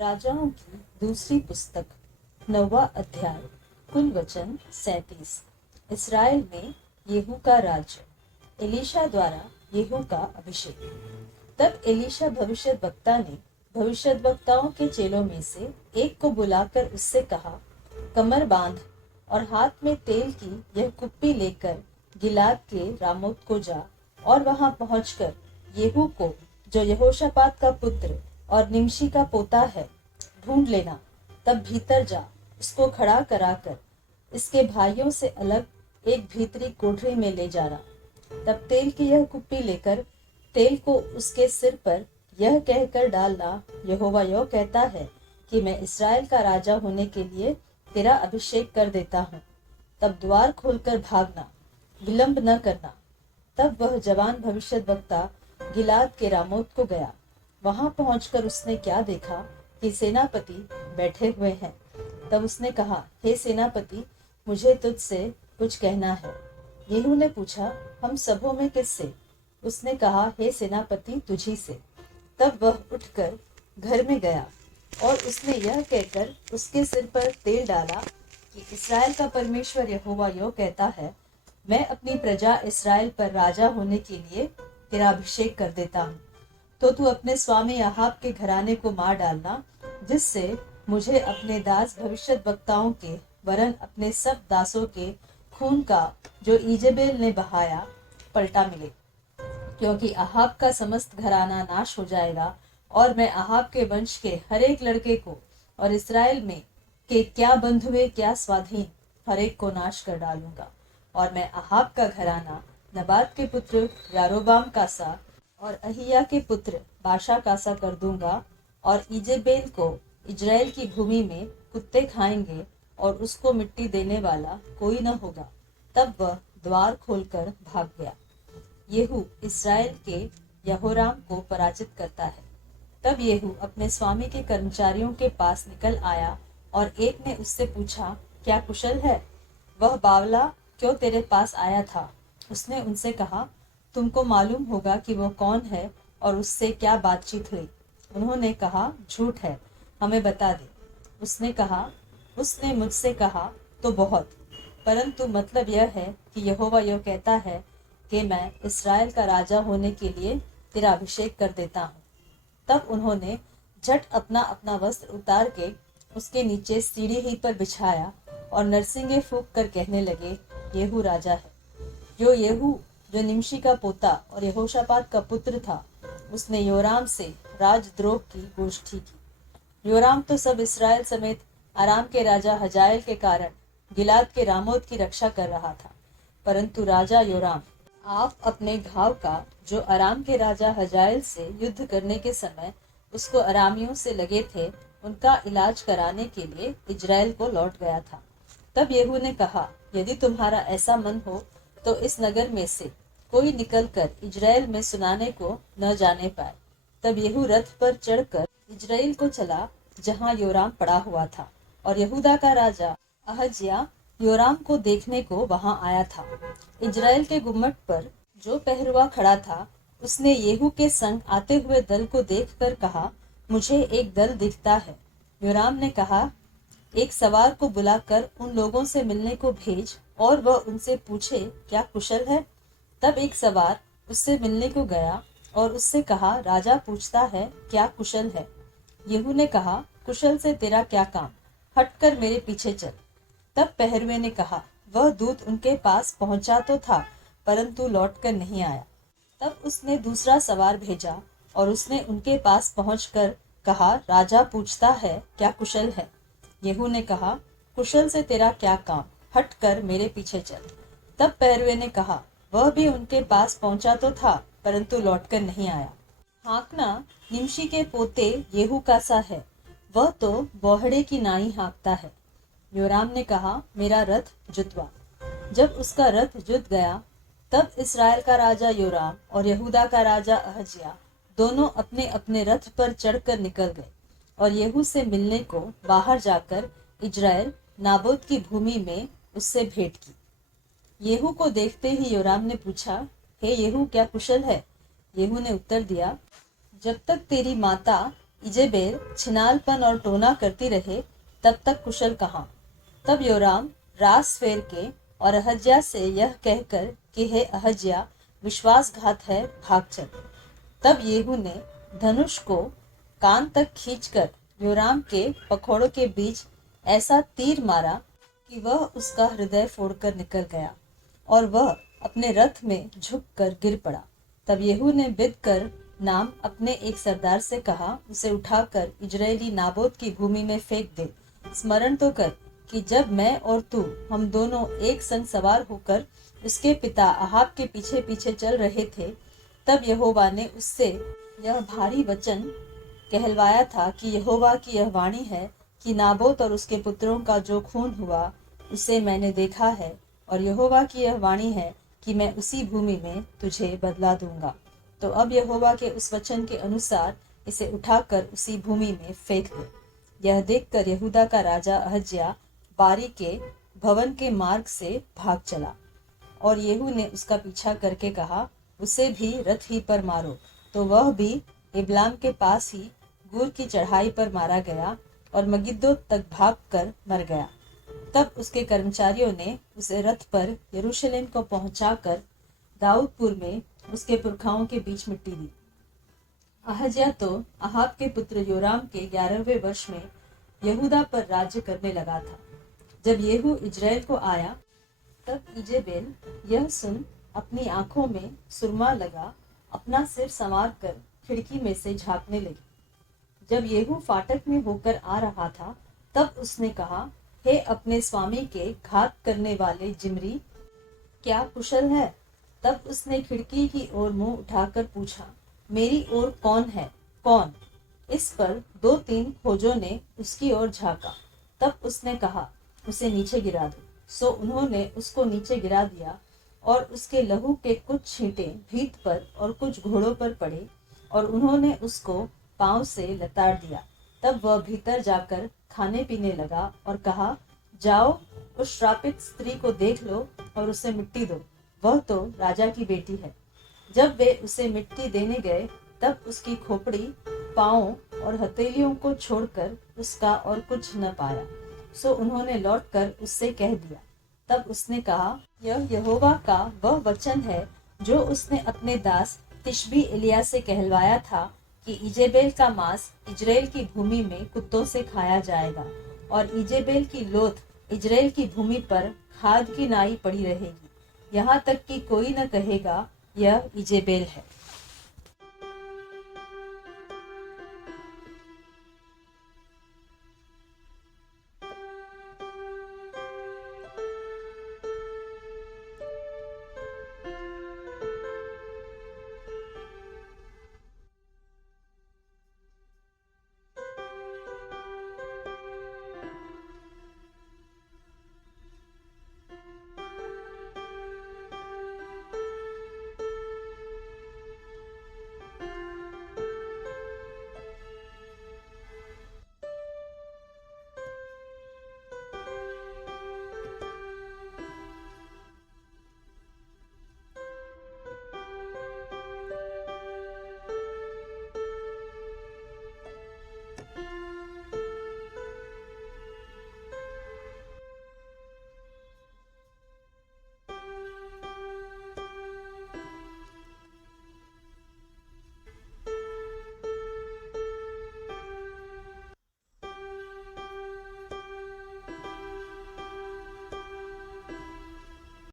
राजाओं की दूसरी पुस्तक 9वां अध्याय। कुल वचन 37। इस्राएल में येहू का राज्य। एलीशा द्वारा येहू का अभिषेक। तब एलीशा भविष्यद्वक्ता ने भविष्यद्वक्ताओं के चेलों में से एक को बुलाकर उससे कहा, कमर बांध और हाथ में तेल की यह कुप्पी लेकर गिलाद के रामोत को जा और वहां पहुंचकर येहू को, जो यहोशापात का पुत्र और निमशी का पोता है, ढूंढ लेना। तब भीतर जा उसको खड़ा कराकर इसके भाइयों से अलग एक भीतरी कोठरी में ले जाना। तब तेल की यह कुप्पी लेकर तेल को उसके सिर पर यह कहकर डालना, यहोवा यह कहता है कि मैं इस्राएल का राजा होने के लिए तेरा अभिषेक कर देता हूँ। तब द्वार खोलकर भागना, विलंब न करना। तब वह जवान भविष्यद्वक्ता गिलाद के रामोत को गया। वहां पहुंचकर उसने क्या देखा कि सेनापति बैठे हुए हैं। तब उसने कहा, हे सेनापति, मुझे तुझसे कुछ कहना है। येहू ने पूछा, हम सबों में किससे? उसने कहा, हे सेनापति, तुझी से। तब वह उठकर घर में गया और उसने यह कहकर उसके सिर पर तेल डाला कि इस्राएल का परमेश्वर यहोवा यह कहता है, मैं अपनी प्रजा इस्राएल पर राजा होने के लिए तेरा अभिषेक कर देता हूँ। तो तू अपने स्वामी अहाब के घराने को मार डालना, जिससे मुझे अपने दास भविष्यद्वक्ताओं के वरन अपने सब दासों के खून का जो ईजेबेल ने बहाया पलटा मिले। क्योंकि अहाब का समस्त घराना नाश हो जाएगा और मैं अहाब के वंश के हर एक लड़के को और इस्राएल में के क्या बंधुए क्या स्वाधीन हर एक को नाश कर डालूंगा। और मैं अहाब का घराना नबात के पुत्र यारोबाम का सा और अहिया के पुत्र बाशा का सा कर दूंगा, और ईजेबेल को इजराइल की भूमि में कुत्ते खाएंगे और उसको मिट्टी देने वाला कोई न होगा। तब वह द्वार खोलकर भाग गया। येहू इस्राएल के यहोराम को पराजित करता है। तब येहू अपने स्वामी के कर्मचारियों के पास निकल आया और एक ने उससे पूछा, क्या कुशल है? वह बावला क्यों तेरे पास आया था? उसने उनसे कहा, तुमको मालूम होगा कि वह कौन है और उससे क्या बातचीत हुई। उन्होंने कहा, झूठ है, हमें बता दे। उसने कहा, उसने मुझसे कहा तो बहुत, परंतु मतलब यह है कि यहोवा यह कहता है कि मैं इस्राएल का राजा होने के लिए तेरा अभिषेक कर देता हूँ। तब उन्होंने झट अपना अपना वस्त्र उतार के उसके नीचे सीढ़ी ही पर बिछाया और नरसिंगे फूंक कर कहने लगे, येहू राजा है। येहू जो निमशी का पोता और यहोशापात का पुत्र था, उसने योराम से राजद्रोह की गोष्ठी की। योराम तो सब इस्राएल समेत अराम के राजा हजाएल के कारण गिलाद के रामोत की रक्षा कर रहा था। परंतु राजा योराम आप अपने घाव का, जो अराम के राजा हजाएल से युद्ध करने के समय उसको अरामियों से लगे थे, उनका इलाज कराने के लिए इजराइल को लौट गया था। तब येहू ने कहा, यदि तुम्हारा ऐसा मन हो तो इस नगर में से कोई निकलकर इजराइल में सुनाने को न जाने पाए। तब येहू रथ पर चढ़कर इजराइल को चला जहां योराम पड़ा हुआ था, और यहूदा का राजा अहज्या योराम को देखने को वहां आया था। इजराइल के गुम्मट पर जो पहरुआ खड़ा था, उसने येहू के संग आते हुए दल को देखकर कहा, मुझे एक दल दिखता है। योराम ने कहा, एक सवार को बुलाकर उन लोगों से मिलने को भेज और वह उनसे पूछे, क्या कुशल है? तब एक सवार उससे मिलने को गया और उससे कहा, राजा पूछता है, क्या कुशल है? येहू ने कहा, कुशल से तेरा क्या काम? हटकर मेरे पीछे चल। तब पहरुए ने कहा, वह दूत उनके पास पहुंचा तो था, परंतु लौटकर नहीं आया। तब उसने दूसरा सवार भेजा और उसने उनके पास पहुंचकर कहा, राजा पूछता है, क्या कुशल है? येहू ने कहा, कुशल से तेरा क्या काम? हटकर मेरे पीछे चल। तब पहरुए ने कहा, वह भी उनके पास पहुंचा तो था, परंतु लौटकर नहीं आया। हाँकना निमशी के पोते येहू का सा है, वह तो बोहड़े की नाई हाँकता है। योराम ने कहा, मेरा रथ जुतवा। जब उसका रथ जुत गया, तब इस्राएल का राजा योराम और यहूदा का राजा अहज्या दोनों अपने अपने रथ पर चढ़कर निकल गए और येहू से मिलने को बाहर जाकर इजराइल नाबोत की भूमि में उससे भेंट की। येहू को देखते ही योराम ने पूछा, हे येहू, क्या कुशल है? येहू ने उत्तर दिया, जब तक तेरी माता इजेबेल छिनालपन और टोना करती रहे तब तक कुशल कहाँ। तब योराम रास फेर के और अहज्या से यह कहकर कि हे अहज्या, विश्वासघात है, भाग चल। तब येहू ने धनुष को कान तक खींचकर योराम के पखोड़ों के बीच ऐसा तीर मारा कि वह उसका हृदय फोड़कर निकल गया और वह अपने रथ में झुककर गिर पड़ा। तब येहू ने बिदकर नाम अपने एक सरदार से कहा, उसे उठाकर इजरायली नाबोत की भूमि में फेंक दे। स्मरण तो कर कि जब मैं और तू हम दोनों एक संग सवार होकर उसके पिता अहाब के पीछे पीछे चल रहे थे, तब यहोवा ने उससे यह भारी वचन कहलवाया था कि यहोवा की यह वाणी है कि नाबोत और उसके पुत्रों का जो खून हुआ उसे मैंने देखा है, और यहोवा की यह वाणी है कि मैं उसी भूमि में तुझे बदला दूंगा। तो अब यहोवा के उस वचन के अनुसार इसे उठाकर उसी भूमि में फेंक दे। यह देखकर यहूदा का राजा अहज्या बारी के भवन के मार्ग से भाग चला, और येहू ने उसका पीछा करके कहा, उसे भी रथ ही पर मारो। तो वह भी इबलाम के पास ही गुर की चढ़ाई पर मारा गया और मगिद्दो तक भाग कर मर गया। तब उसके कर्मचारियों ने उसे रथ पर यरूशलेम को पहुंचाकर दाऊदपुर में उसके पुरखाओं के बीच मिट्टी दी। अहज्या तो अहाब के पुत्र योराम के 11वें वर्ष में यहूदा पर राज्य करने लगा था। जब येहू इजराइल को आया, तब इजेबेल यह सुन अपनी आंखों में सुरमा लगा अपना सिर संवार कर खिड़की में से झांकने लगी। जब येहू फाटक में होकर आ रहा था, तब उसने कहा, हे अपने स्वामी के घात करने वाले जिमरी, क्या कुशल है? तब उसने खिड़की की ओर मुंह उठाकर पूछा, मेरी ओर कौन है, कौन? इस पर 2-3 खोजों ने उसकी ओर झांका। तब उसने कहा, उसे नीचे गिरा दो। सो उन्होंने उसको नीचे गिरा दिया, और उसके लहू के कुछ छींटे भीत पर और कुछ घोड़ों पर पड़े, और उन्होंने उसको पांव से लताड़ दिया। तब वह भीतर जाकर खाने पीने लगा और कहा, जाओ उस श्रापित स्त्री को देख लो और उसे मिट्टी दो, वह तो राजा की बेटी है। जब वे उसे मिट्टी देने गए, तब उसकी खोपड़ी, पांव और हथेलियों को छोड़कर उसका और कुछ न पाया। सो उन्होंने लौटकर उससे कह दिया। तब उसने कहा, यह यहोवा का वह वचन है जो उसने अपने दास तिशबी एलिय्याह से कहलवाया था कि इजेबेल का मांस इजराइल की भूमि में कुत्तों से खाया जाएगा, और इजेबेल की लोथ इजराइल की भूमि पर खाद की नाई पड़ी रहेगी, यहाँ तक कि कोई न कहेगा यह इजेबेल है।